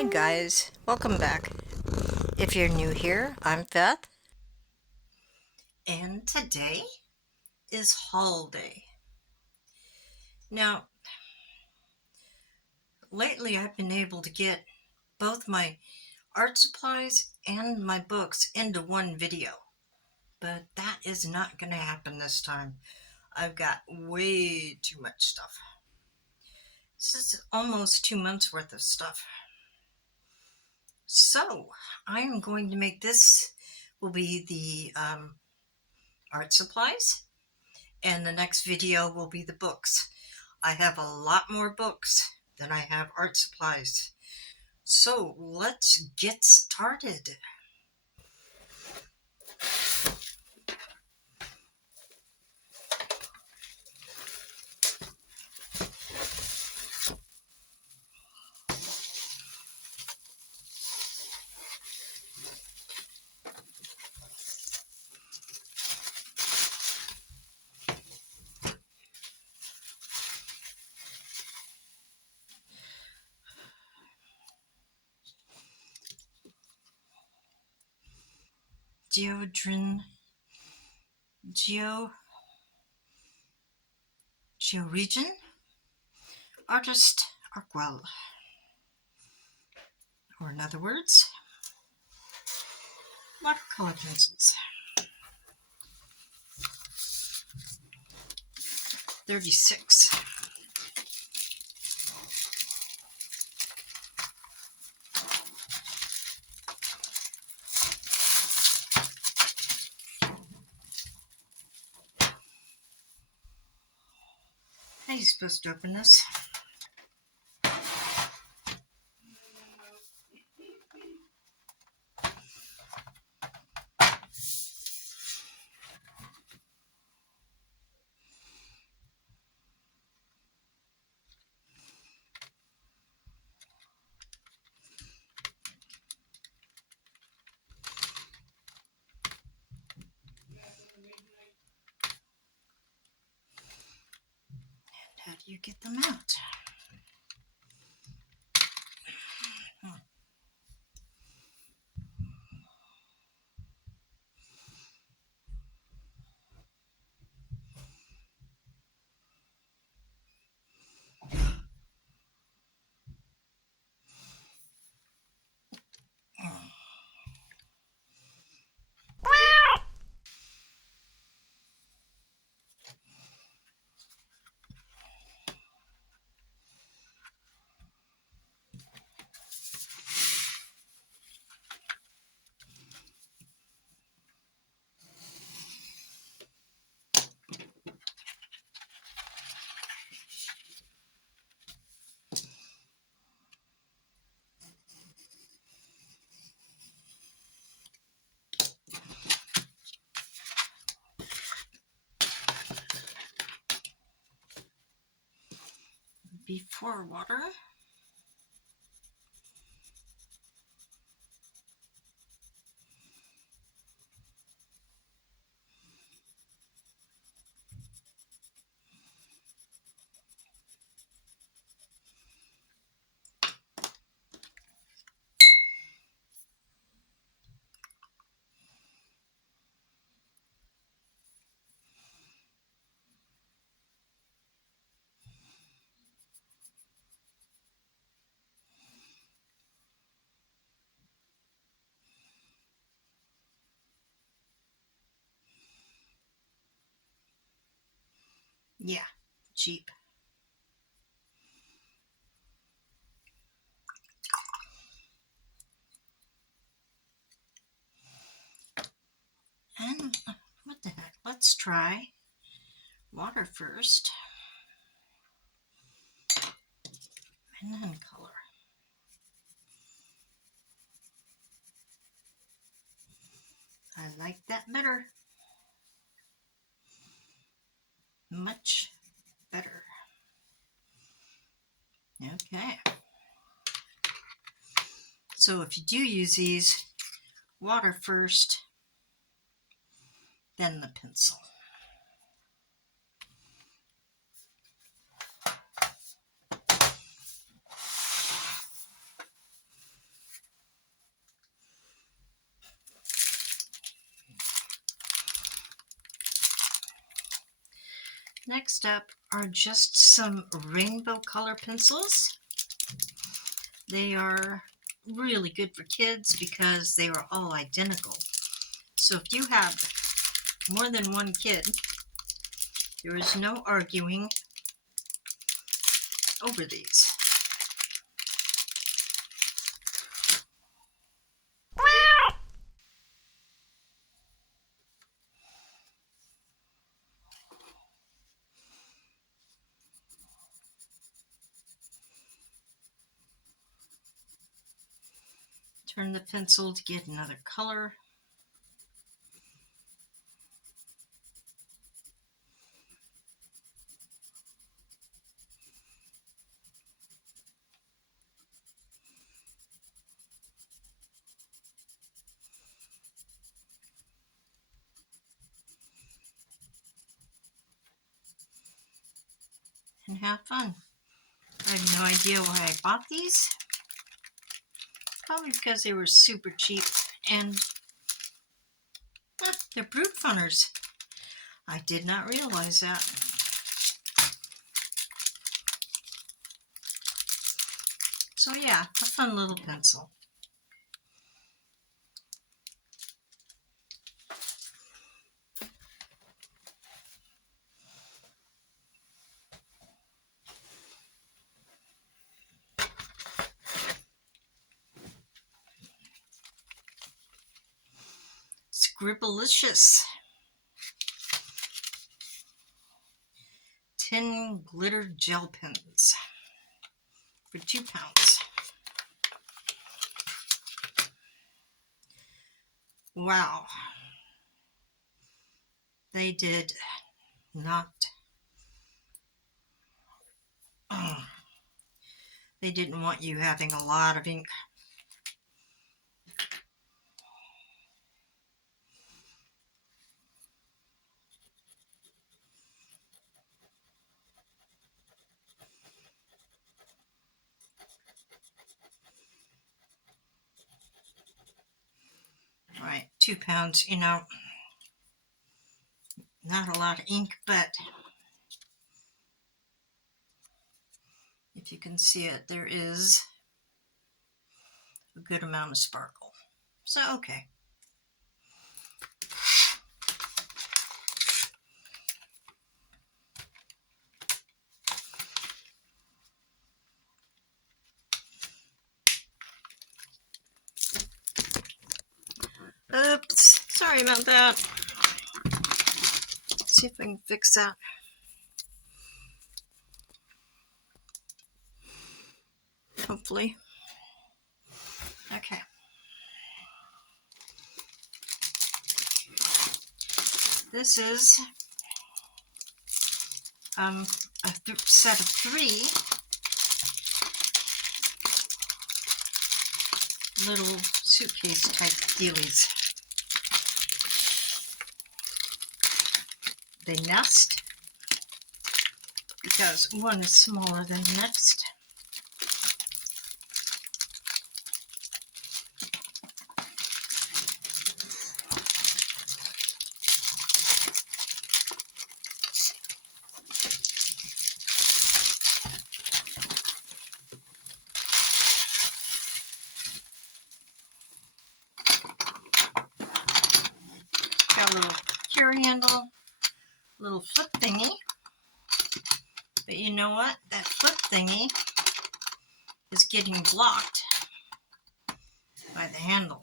Hi guys, welcome back. If you're new here, I'm Beth. And today is haul day. Now, lately I've been able to get both my art supplies and my books into one video. But that is not going to happen this time. I've got way too much stuff. This is almost 2 months worth of stuff. So, I am going to make this will be the art supplies, and the next video will be the books. I have a lot more books than I have art supplies. So let's get started. Georgian Artist Arkwell, or in other words, watercolor pencils. 36. How are you supposed to open this? And how do you get them out? Before water. Yeah, cheap. And what the heck? Let's try water first, and then color. I like that better. Much better. Okay. So if you do use these, water first, then the pencil. Next up are just some rainbow color pencils. They are really good for kids because they are all identical. So if you have more than one kid, there is no arguing over these. Turn the pencil to get another color. And have fun. I have no idea why I bought these. Probably because they were super cheap and they're brute funners. I did not realize that. So yeah, a fun little pencil. Scribblicious. 10 glitter gel pens for £2. Wow. They did not. They didn't want you having a lot of ink. All right, £2, you know, not a lot of ink, but if you can see it, there is a good amount of sparkle. So, okay. Oops, sorry about that. Let's see if I can fix that. Hopefully. Okay. This is a set of 3 little suitcase type dealies. They nest because one is smaller than the next. Got a little carry handle, little flip thingy. But you know what? That flip thingy is getting blocked by the handle.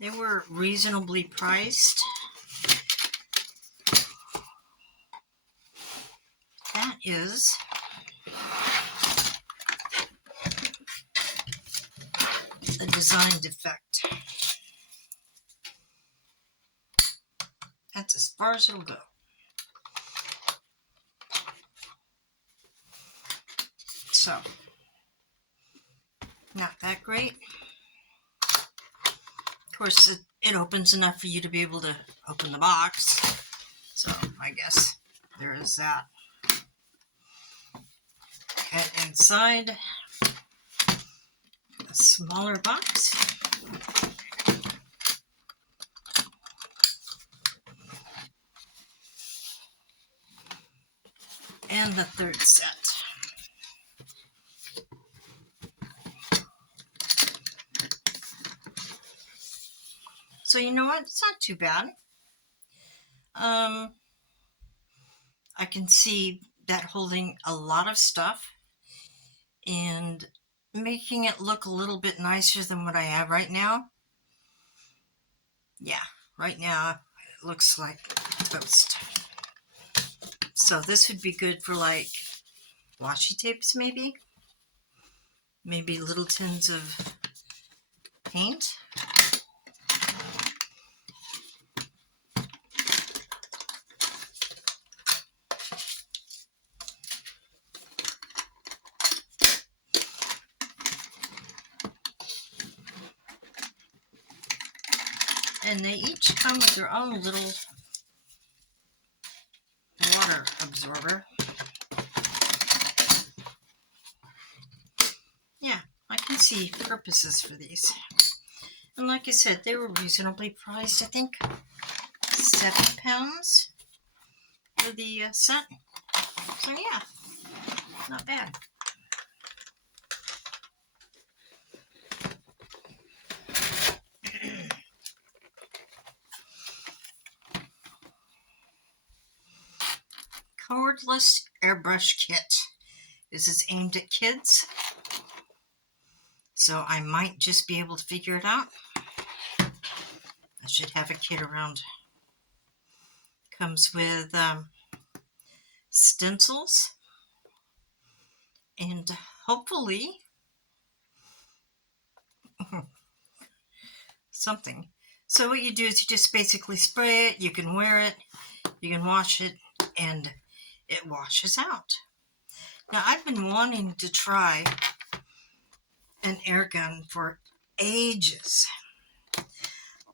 They were reasonably priced. That is a design defect. That's as far as it'll go. So, not that great. Of course, it opens enough for you to be able to open the box. So, I guess there is that. And inside a smaller box. And the third set. So you know what? It's not too bad. I can see that holding a lot of stuff and making it look a little bit nicer than what I have right now. Yeah, right now it looks like toast. So this would be good for like washi tapes maybe. Maybe little tins of paint. And they each come with their own little water absorber. Yeah, I can see purposes for these. And like I said, they were reasonably priced. I think £7 for the set. So yeah, not bad. Cordless airbrush kit. This is aimed at kids, so I might just be able to figure it out. I should have a kit around. Comes with stencils and hopefully something. So what you do is you just basically spray it, you can wear it, you can wash it, and it washes out. Now I've been wanting to try an air gun for ages,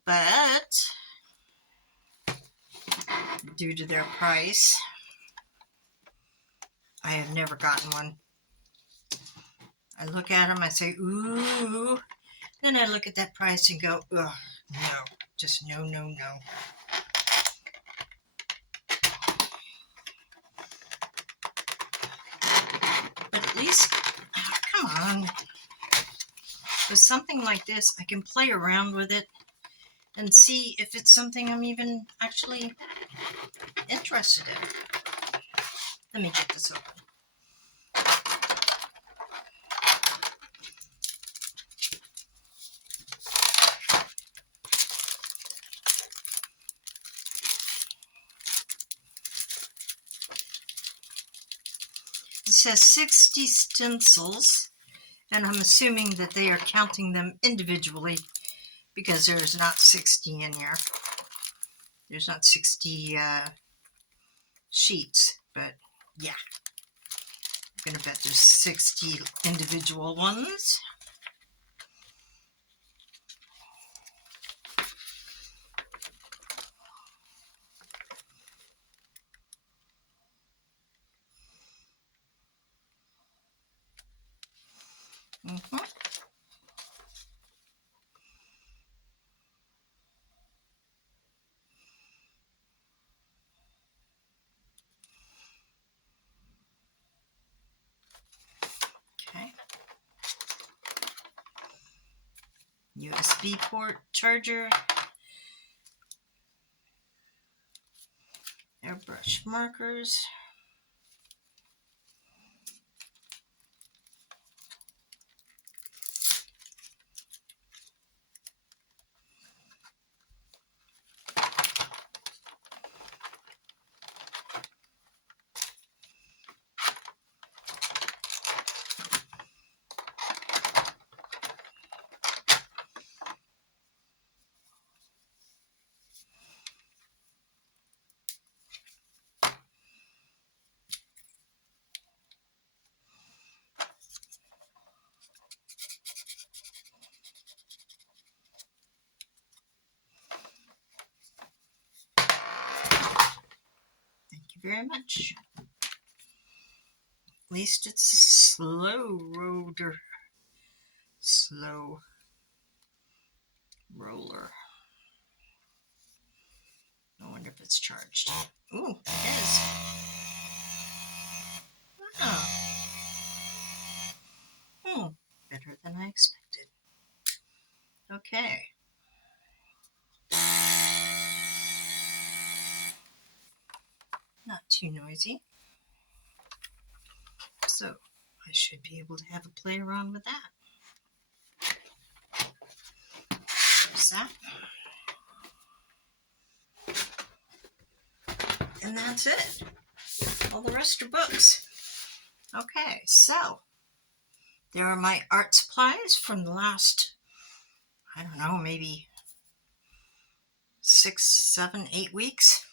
but due to their price, I have never gotten one. I look at them, I say, ooh, then I look at that price and go, ugh, no, just no, no, no. But at least, come on, with something like this, I can play around with it and see if it's something I'm even actually interested in. Let me get this open. It says 60 stencils, and I'm assuming that they are counting them individually because there's not 60 in here. There's not 60 sheets, but yeah. I'm gonna bet there's 60 individual ones. Okay. USB port, charger, airbrush markers. you very much. At least it's a slow roller. I wonder if it's charged. Ooh, it is. Oh. Better than I expected. Okay. Not too noisy. So I should be able to have a play around with that. There's that. And that's it. All the rest are books. Okay, so there are my art supplies from the last, I don't know, maybe 6, 7, 8 weeks.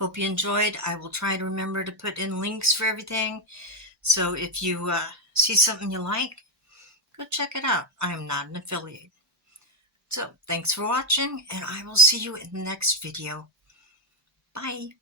Hope you enjoyed. I will try to remember to put in links for everything. So if you see something you like, go check it out. I am not an affiliate. So thanks for watching, and I will see you in the next video. Bye.